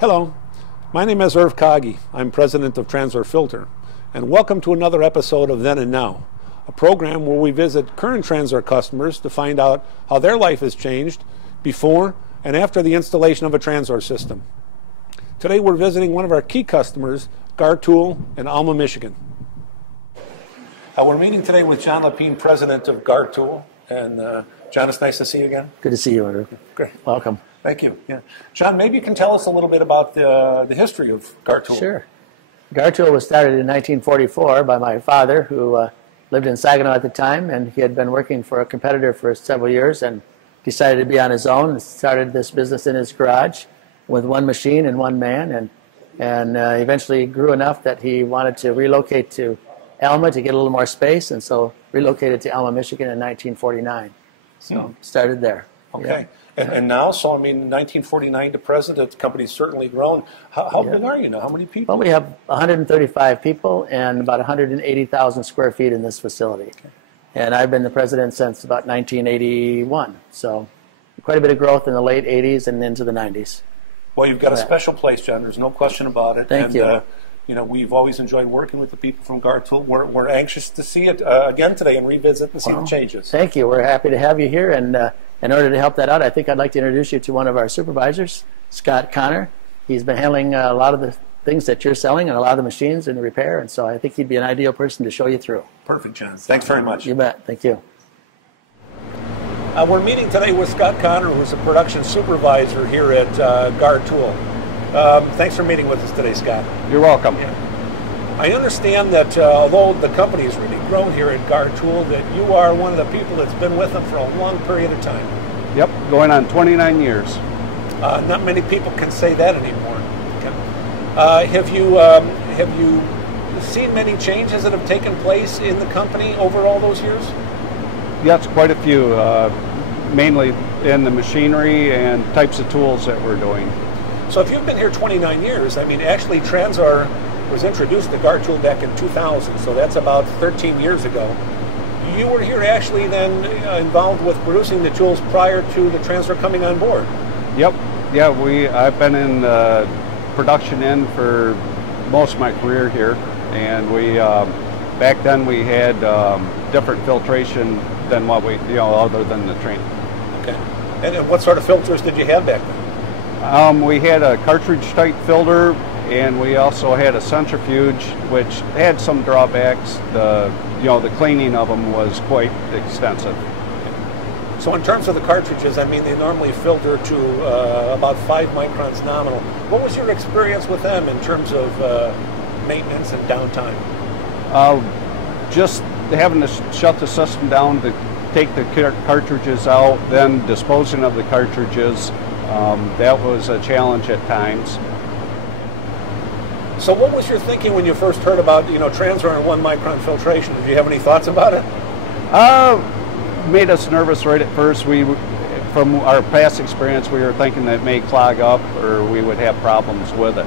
Hello, my name is Irv Kagi. I'm president of Transor Filter, and welcome to another episode of Then and Now, a program where we visit current Transor customers to find out how their life has changed before and after the installation of a Transor system. Today we're visiting one of our key customers, Garr Tool in Alma, Michigan. We're meeting today with John Lapine, president of Garr Tool. And John, it's nice to see you again. Good to see you, Irv. Great. Welcome. Thank you. Yeah. John, maybe you can tell us a little bit about the history of Garr Tool. Sure. Garr Tool was started in 1944 by my father, who lived in Saginaw at the time, and he had been working for a competitor for several years and decided to be on his own and started this business in his garage with one machine and one man, and eventually grew enough that he wanted to relocate to Alma to get a little more space, and so relocated to Alma, Michigan in 1949. So started there. Okay. Yeah. And now, so I mean, 1949 to present, the company's certainly grown. How big are you now? How many people? Well, we have 135 people and about 180,000 square feet in this facility. Okay. And I've been the president since about 1981. So quite a bit of growth in the late 80s and into the 90s. Well, you've got a special place, John. There's no question about it. Thank you. You know, we've always enjoyed working with the people from Garr Tool. We're anxious to see it again today and revisit and see the changes. Thank you. We're happy to have you here. And in order to help that out, I think I'd like to introduce you to one of our supervisors, Scott Connor. He's been handling a lot of the things that you're selling and a lot of the machines and repair. And so I think he'd be an ideal person to show you through. Perfect, John. Thanks very much. You bet. Thank you. We're meeting today with Scott Connor, who's a production supervisor here at Garr Tool. Thanks for meeting with us today, Scott. You're welcome. Yeah. I understand that although the company has really grown here at Garr Tool, that you are one of the people that's been with them for a long period of time. Yep, going on 29 years. Not many people can say that anymore. Okay. Have you seen many changes that have taken place in the company over all those years? Yes, quite a few, mainly in the machinery and types of tools that we're doing. So if you've been here 29 years, I mean, actually Transor was introduced to Garr Tool back in 2000, so that's about 13 years ago. You were here actually then involved with producing the tools prior to the Transor coming on board. Yep, yeah, I've been in production for most of my career here, and back then we had different filtration than what we, other than the training. Okay, and what sort of filters did you have back then? We had a cartridge type filter, and we also had a centrifuge, which had some drawbacks. The cleaning of them was quite extensive. So in terms of the cartridges, I mean, they normally filter to about 5 microns nominal. What was your experience with them in terms of maintenance and downtime? Just having to shut the system down to take the cartridges out, then disposing of the cartridges. That was a challenge at times. So what was your thinking when you first heard about, Transor and 1 micron filtration? Did you have any thoughts about it? Made us nervous right at first. From our past experience, we were thinking that it may clog up or we would have problems with it.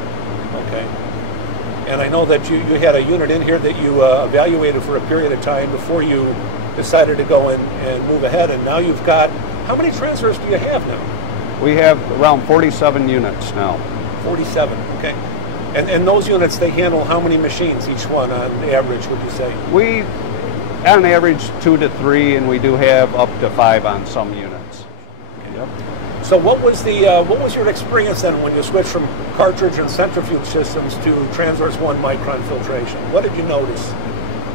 Okay. And I know that you had a unit in here that you evaluated for a period of time before you decided to go and move ahead, and now you've got, how many Transors do you have now? We have around 47 units now. 47, okay. And those units, they handle how many machines each one on average, would you say? We, on average, 2 to 3, and we do have up to 5 on some units. Okay. Yep. So what was your experience then when you switched from cartridge and centrifuge systems to Transor's 1 micron filtration? What did you notice?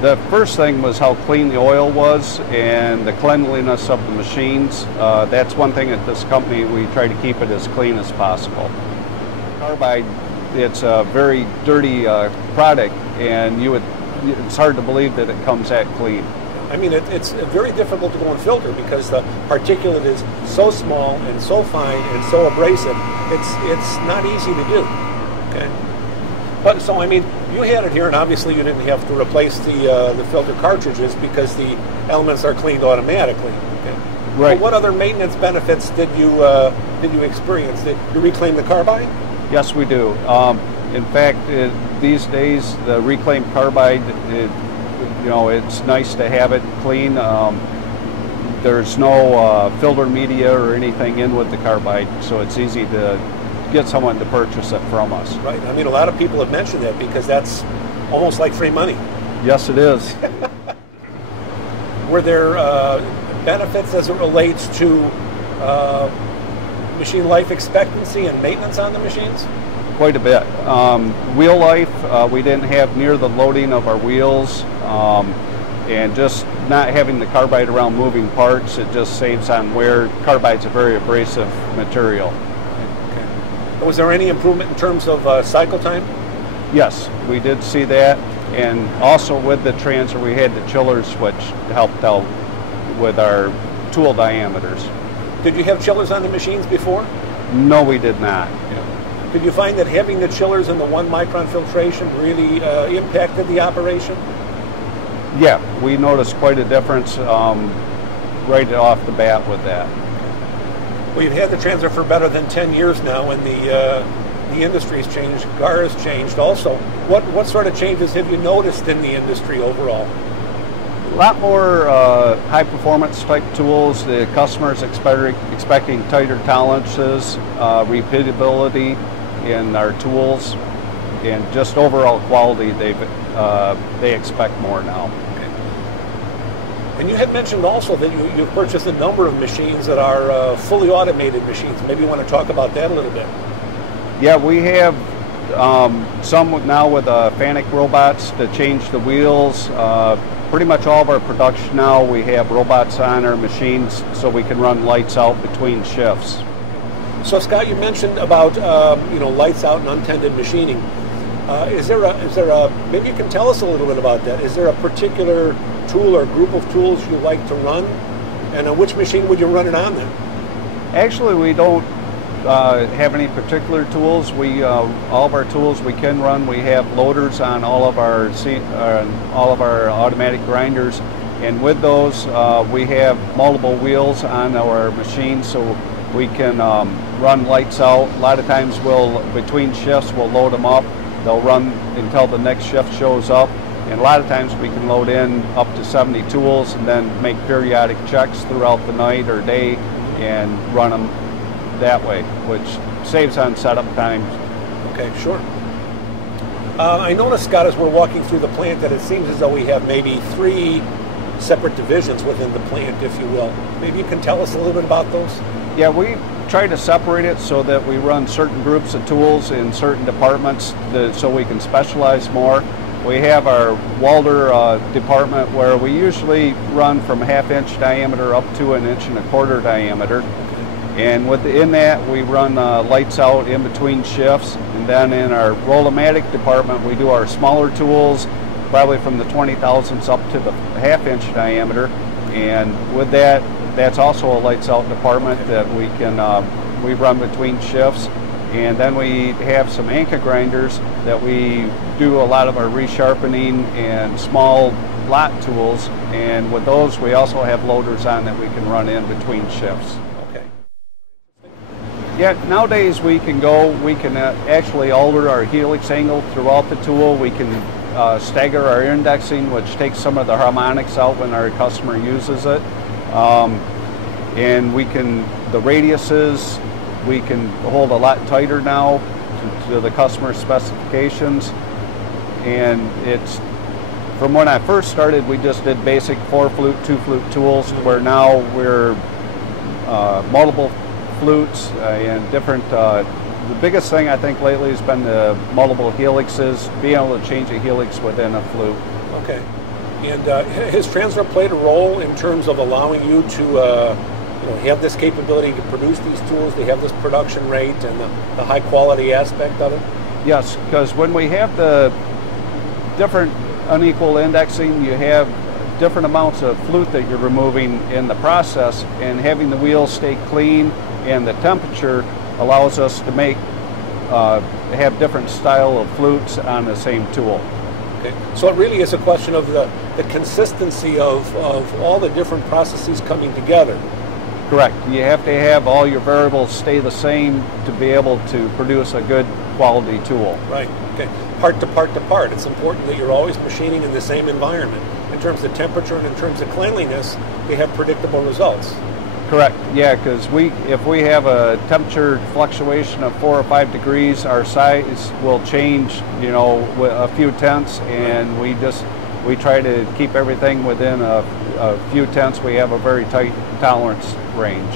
The first thing was how clean the oil was and the cleanliness of the machines. That's one thing at this company, we try to keep it as clean as possible. Carbide, it's a very dirty product, and it's hard to believe that it comes that clean. I mean, it's very difficult to go and filter because the particulate is so small and so fine and so abrasive. It's not easy to do. Okay. But so I mean, you had it here, and obviously you didn't have to replace the filter cartridges because the elements are cleaned automatically. Okay. Right. But what other maintenance benefits did you experience? Did you reclaim the carbide? Yes, we do. In fact, these days the reclaimed carbide, it's nice to have it clean. There's no filter media or anything in with the carbide, so it's easy to get someone to purchase it from us. Right. I mean, a lot of people have mentioned that because that's almost like free money. Yes, it is. Were there benefits as it relates to machine life expectancy and maintenance on the machines? Quite a bit. Wheel life, we didn't have near the loading of our wheels, and just not having the carbide around moving parts, it just saves on wear. Carbide's a very abrasive material. Okay. Was there any improvement in terms of cycle time? Yes, we did see that, and also with the Transor we had the chillers, which helped out with our tool diameters. Did you have chillers on the machines before? No, we did not. Did you find that having the chillers and the 1 micron filtration really impacted the operation? Yeah, we noticed quite a difference right off the bat with that. Well, you've had the Transor for better than 10 years now, and the industry's changed. Garr has changed also. What sort of changes have you noticed in the industry overall? A lot more high-performance type tools. The customers expecting tighter tolerances, repeatability in our tools, and just overall quality. They expect more now. Okay. And you had mentioned also that you've purchased a number of machines that are fully automated machines. Maybe you want to talk about that a little bit. Yeah, we have some now with FANUC robots to change the wheels. Pretty much all of our production now, we have robots on our machines so we can run lights out between shifts. So Scott, you mentioned about lights out and untended machining. Is there a maybe you can tell us a little bit about that? Is there a particular tool or group of tools you like to run, and on which machine would you run it on then? Actually, we don't have any particular tools. All of our tools we can run. We have loaders on all of our automatic grinders, and with those we have multiple wheels on our machines, so we can run lights out. A lot of times between shifts we'll load them up. They'll run until the next shift shows up, and a lot of times we can load in up to 70 tools and then make periodic checks throughout the night or day and run them that way, which saves on setup time. Okay, sure. I noticed, Scott, as we're walking through the plant, that it seems as though we have maybe 3 separate divisions within the plant, if you will. Maybe you can tell us a little bit about those? Yeah, we try to separate it so that we run certain groups of tools in certain departments so we can specialize more. We have our welder department where we usually run from 1/2 inch diameter up to 1 1/4 inch diameter. And within that, we run lights out in between shifts. And then in our roll-o-matic department, we do our smaller tools, probably from the 20 thousandths up to the 1/2 inch diameter. And with that, that's also a lights out department that we run between shifts. And then we have some Anka grinders that we do a lot of our resharpening and small lot tools. And with those, we also have loaders on that we can run in between shifts. Yeah, nowadays we can actually alter our helix angle throughout the tool. We can stagger our indexing, which takes some of the harmonics out when our customer uses it. And the radiuses, we can hold a lot tighter now to the customer specifications. And from when I first started, we just did basic 4-flute, 2-flute tools, to where now we're multiple flutes and different. The biggest thing I think lately has been the multiple helixes, being able to change a helix within a flute. Okay. And has Transor played a role in terms of allowing you to have this capability to produce these tools, to have this production rate and the high quality aspect of it? Yes, because when we have the different unequal indexing, you have different amounts of flute that you're removing in the process, and having the wheels stay clean and the temperature allows us to have different style of flutes on the same tool. Okay. So it really is a question of the consistency of all the different processes coming together. Correct. You have to have all your variables stay the same to be able to produce a good quality tool. Right. Okay. Part to part to part. It's important that you're always machining in the same environment. In terms of temperature and in terms of cleanliness, you have predictable results. Correct. Yeah, because if we have a temperature fluctuation of 4 or 5 degrees, our size will change, you know, a few tenths, and we try to keep everything within a few tenths. We have a very tight tolerance range.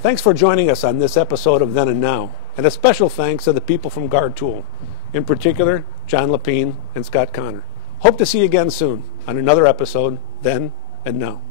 Thanks for joining us on this episode of Then and Now, and a special thanks to the people from Garr Tool, in particular John Lapine and Scott Connor. Hope to see you again soon on another episode, Then and Now.